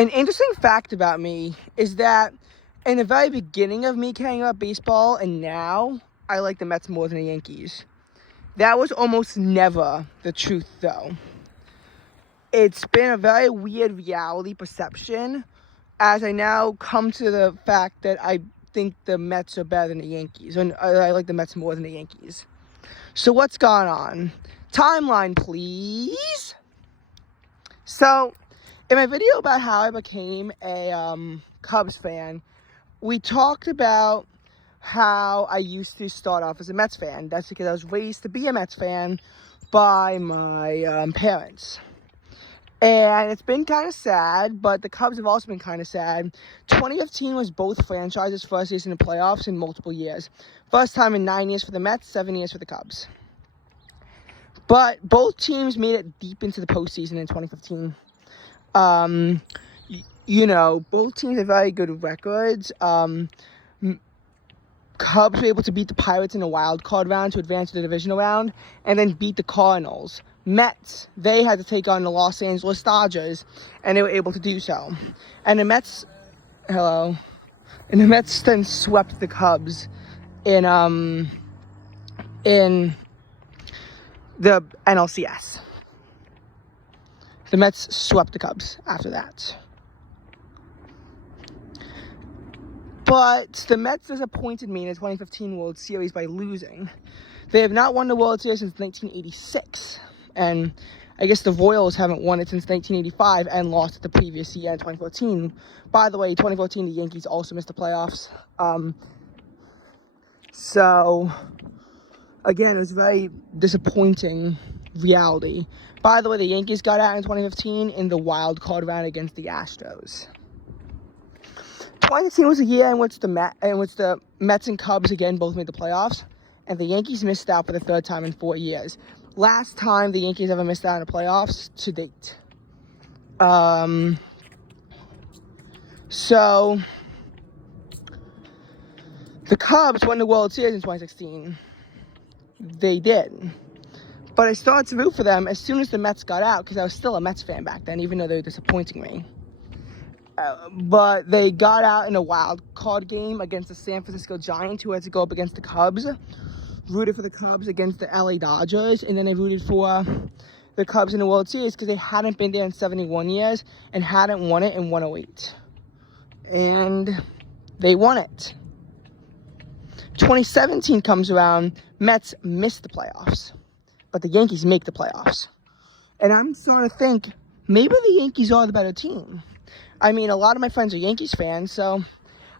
An interesting fact about me is that in the very beginning of me caring about baseball and now, I like the Mets more than the Yankees. That was almost never the truth, though. It's been a very weird reality perception as I now come to the fact that I think the Mets are better than the Yankees, and I like the Mets more than the Yankees. So what's going on? Timeline, please. So, in my video about how I became a Cubs fan, we talked about how I used to start off as a Mets fan. That's because I was raised to be a Mets fan by my parents. And it's been kind of sad, but the Cubs have also been kind of sad. 2015 was both franchises' first season in the playoffs in multiple years. First time in 9 years for the Mets, 7 years for the Cubs. But both teams made it deep into the postseason in 2015. Both teams have very good records. Cubs were able to beat the Pirates in a wild card round to advance to the divisional round, and then beat the Cardinals. Mets, they had to take on the Los Angeles Dodgers, and they were able to do so. And the Mets then swept the Cubs in the NLCS. The Mets swept the Cubs after that. But the Mets disappointed me in the 2015 World Series by losing. They have not won the World Series since 1986. And I guess the Royals haven't won it since 1985 and lost it the previous year in 2014. By the way, 2014, the Yankees also missed the playoffs. So, again, it was very disappointing reality. By the way, the Yankees got out in 2015 in the wild card round against the Astros. 2016 was a year in which the Mets and Cubs again both made the playoffs, and the Yankees missed out for the third time in 4 years. Last time the Yankees ever missed out in the playoffs to date. So the Cubs won the World Series in 2016. They did. But I started to root for them as soon as the Mets got out, because I was still a Mets fan back then, even though they were disappointing me. But they got out in a wild card game against the San Francisco Giants, who had to go up against the Cubs. Rooted for the Cubs against the LA Dodgers, and then they rooted for the Cubs in the World Series because they hadn't been there in 71 years and hadn't won it in 108. And they won it. 2017 comes around, Mets miss the playoffs, but the Yankees make the playoffs. And I'm starting to think, maybe the Yankees are the better team. I mean, a lot of my friends are Yankees fans, so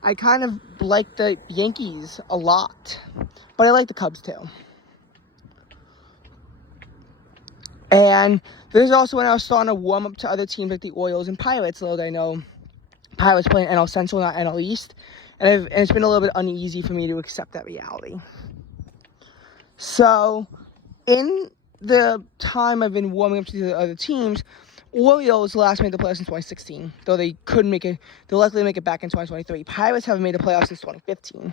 I kind of like the Yankees a lot. But I like the Cubs too. And there's also when I was starting to warm up to other teams like the Orioles and Pirates, although I know Pirates play in NL Central, not NL East. And it's been a little bit uneasy for me to accept that reality. So, in the time I've been warming up to the other teams, Orioles last made the playoffs in 2016, though they couldn't make it. They'll likely make it back in 2023. Pirates haven't made the playoffs since 2015.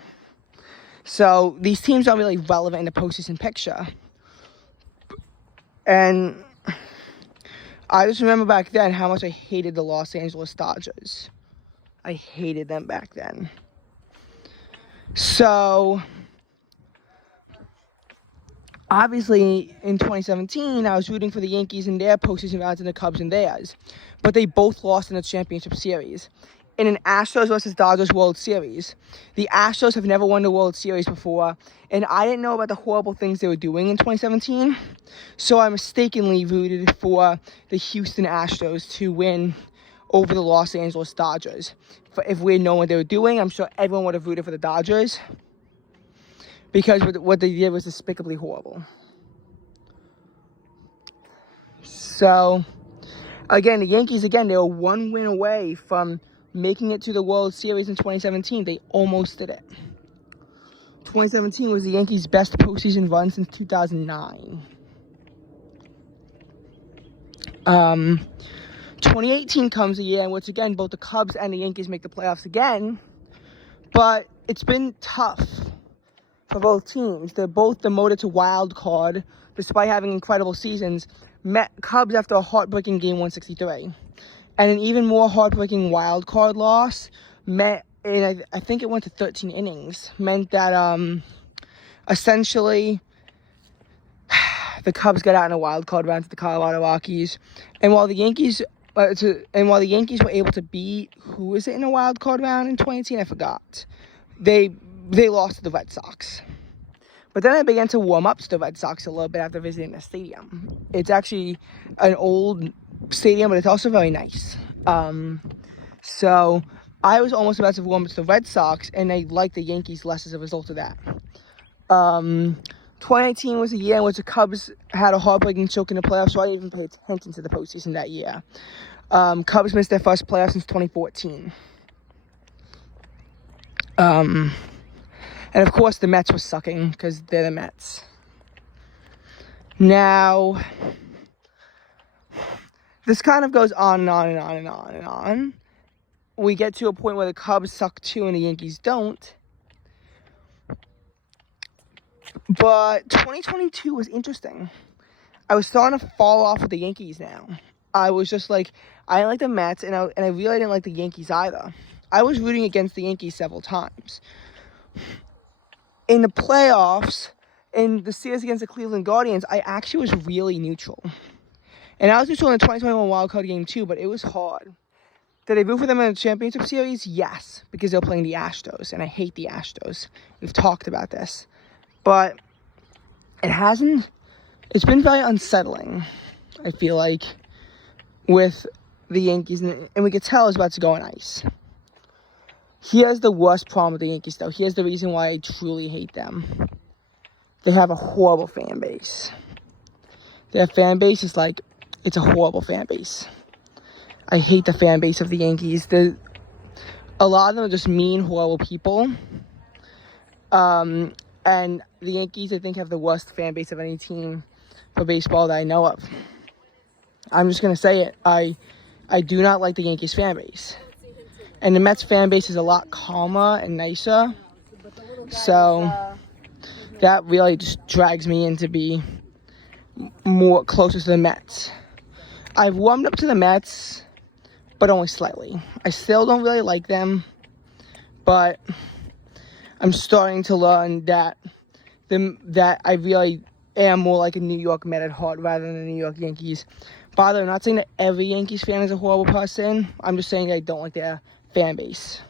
So these teams aren't really relevant in the postseason picture. And I just remember back then how much I hated the Los Angeles Dodgers. I hated them back then. So obviously, in 2017, I was rooting for the Yankees in their postseason rounds and the Cubs in theirs. But they both lost in the championship series. In an Astros versus Dodgers World Series, the Astros have never won the World Series before, and I didn't know about the horrible things they were doing in 2017, so I mistakenly rooted for the Houston Astros to win over the Los Angeles Dodgers. If we had known what they were doing, I'm sure everyone would have rooted for the Dodgers, because what they did was despicably horrible. So, again, the Yankees, they were one win away from making it to the World Series in 2017. They almost did it. 2017 was the Yankees' best postseason run since 2009. 2018 comes a year in which, again, both the Cubs and the Yankees make the playoffs again. But it's been tough for both teams. They're both demoted to wild card, despite having incredible seasons. Cubs after a heartbreaking Game 163. And an even more heartbreaking wild card loss meant, and I think it went to 13 innings, meant that essentially the Cubs got out in a wild card round to the Colorado Rockies. And while the Yankees were able to beat, who was it in a wild card round in 2018? I forgot. They lost to the Red Sox. But then I began to warm up to the Red Sox a little bit after visiting the stadium. It's actually an old stadium, but it's also very nice. So I was almost about to warm up to the Red Sox, and I liked the Yankees less as a result of that. 2018 was a year in which the Cubs had a heartbreaking choke in the playoffs, so I didn't even pay attention to the postseason that year. Cubs missed their first playoffs since 2014. And of course, the Mets were sucking because they're the Mets. Now, this kind of goes on and on and on and on and on. We get to a point where the Cubs suck too and the Yankees don't. But 2022 was interesting. I was starting to fall off with the Yankees now. I was just like, I didn't like the Mets, and I really didn't like the Yankees either. I was rooting against the Yankees several times. In the playoffs, in the series against the Cleveland Guardians, I actually was really neutral. And I was neutral in the 2021 wildcard game too, but it was hard. Did I root for them in the championship series? Yes, because they're playing the Astros, and I hate the Astros. We've talked about this. But it's been very unsettling, I feel like, with the Yankees, and we could tell it's about to go on ice. Here's the worst problem with the Yankees, though. Here's the reason why I truly hate them. They have a horrible fan base. Their fan base is like, it's a horrible fan base. I hate the fan base of the Yankees. A lot of them are just mean, horrible people. And the Yankees, I think, have the worst fan base of any team for baseball that I know of. I'm just going to say it. I do not like the Yankees fan base. And the Mets fan base is a lot calmer and nicer. So that really just drags me in to be more closer to the Mets. I've warmed up to the Mets, but only slightly. I still don't really like them, but I'm starting to learn that I really am more like a New York Met at heart rather than the New York Yankees. By the way, I'm not saying that every Yankees fan is a horrible person. I'm just saying that I don't like their fan base.